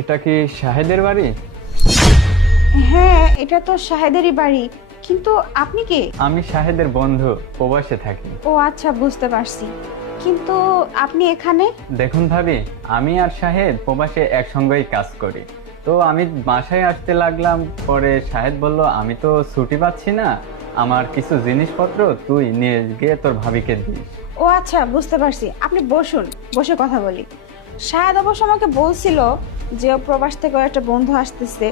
এটা কি শাহেদের বাড়ি? হ্যাঁ এটা তো শাহেদেরই বাড়ি। কিন্তু আপনি কে? আমি শাহেদের বন্ধু প্রবাসে থাকি। ও আচ্ছা বুঝতে পারছি। কিন্তু আপনি এখানে? দেখুন ভাবি আমি আর শাহেদ প্রবাসে একসঙ্গেই কাজ করি। তো আমি বাসায় আসতে লাগলাম পরে শাহেদ বলল আমি তো ছুটি পাচ্ছি না। আমার কিছু জিনিসপত্র তুই নিয়ে গিয়ে তোর ভাবিকে দিস। ও আচ্ছা বুঝতে পারছি। আপনি বসুন বসে কথা বলি। শায়দ অবশ্য আমাকে বলছিল যে ও প্রবাস থেকে একটা বন্ধু আসতেছে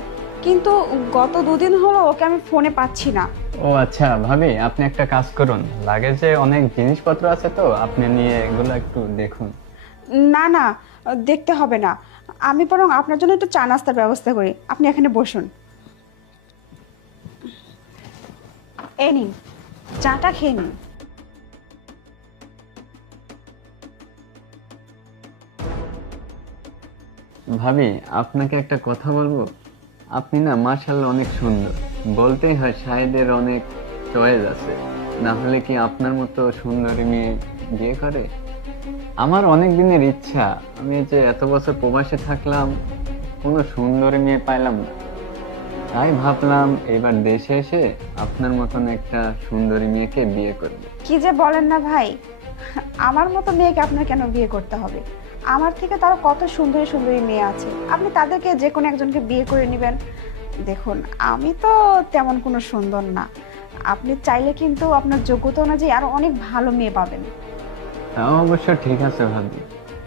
কিন্তু গত দুদিন হলো ওকে আমি ফোনে পাচ্ছি না। ও আচ্ছা ভাবি আপনি একটা কাজ করুন। লাগেজে অনেক জিনিসপত্র আছে তো আপনি নিয়ে এগুলো একটু দেখুন। না না দেখতে হবে না। আমি বরং আপনার জন্য একটু চা নাস্তার ব্যবস্থা করি। আপনি এখানে বসুন। এই নিন চাটা খেয়ে নিন। ভাবি, আপনাকে একটা কথা বলব? আপনি না মার্শাল্লাহ অনেক সুন্দর। বলতেই হয় সাহেদের অনেক চয়েস আছে। না হলে কি আপনার মতো সুন্দরী মেয়ে বিয়ে করে? আমার অনেক দিনের ইচ্ছা। আমি যে এত বছর প্রবাসে থাকলাম, কোনো সুন্দরী মেয়ে পাইলাম না। তাই ভাবলাম এবার দেশে এসে আপনার মতন একটা সুন্দরী মেয়েকে বিয়ে করবে। কি যে বলেন না ভাই আমার মতো মেয়েকে আপনার কেন বিয়ে করতে হবে? আমার থেকে তারা কত সুন্দরী সুন্দরী মেয়ে আছে। আপনি তাদেরকে যে কোনো একজনকে বিয়ে করে নেবেন। দেখুন, আমি তো তেমন কোনো সুন্দর না। আপনি চাইলে কিন্তু আপনার যোগ্যতা অনুযায়ী আরও অনেক ভালো মেয়ে পাবেন। অবশ্য ঠিক আছে ভাবি।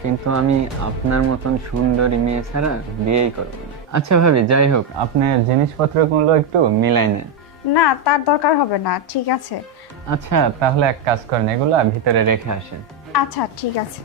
কিন্তু আমি আপনার মতন সুন্দরী মেয়ে ছাড়া বিয়েই করব আচ্ছা ভাবি, যাই হোক, আপনার জিনিসপত্রগুলো একটু মিলাই নেন। না তার দরকার হবে না ঠিক আছে। আচ্ছা তাহলে এক কাজ করেন এগুলো ভিতরে রেখে আসেন। আচ্ছা ঠিক আছে।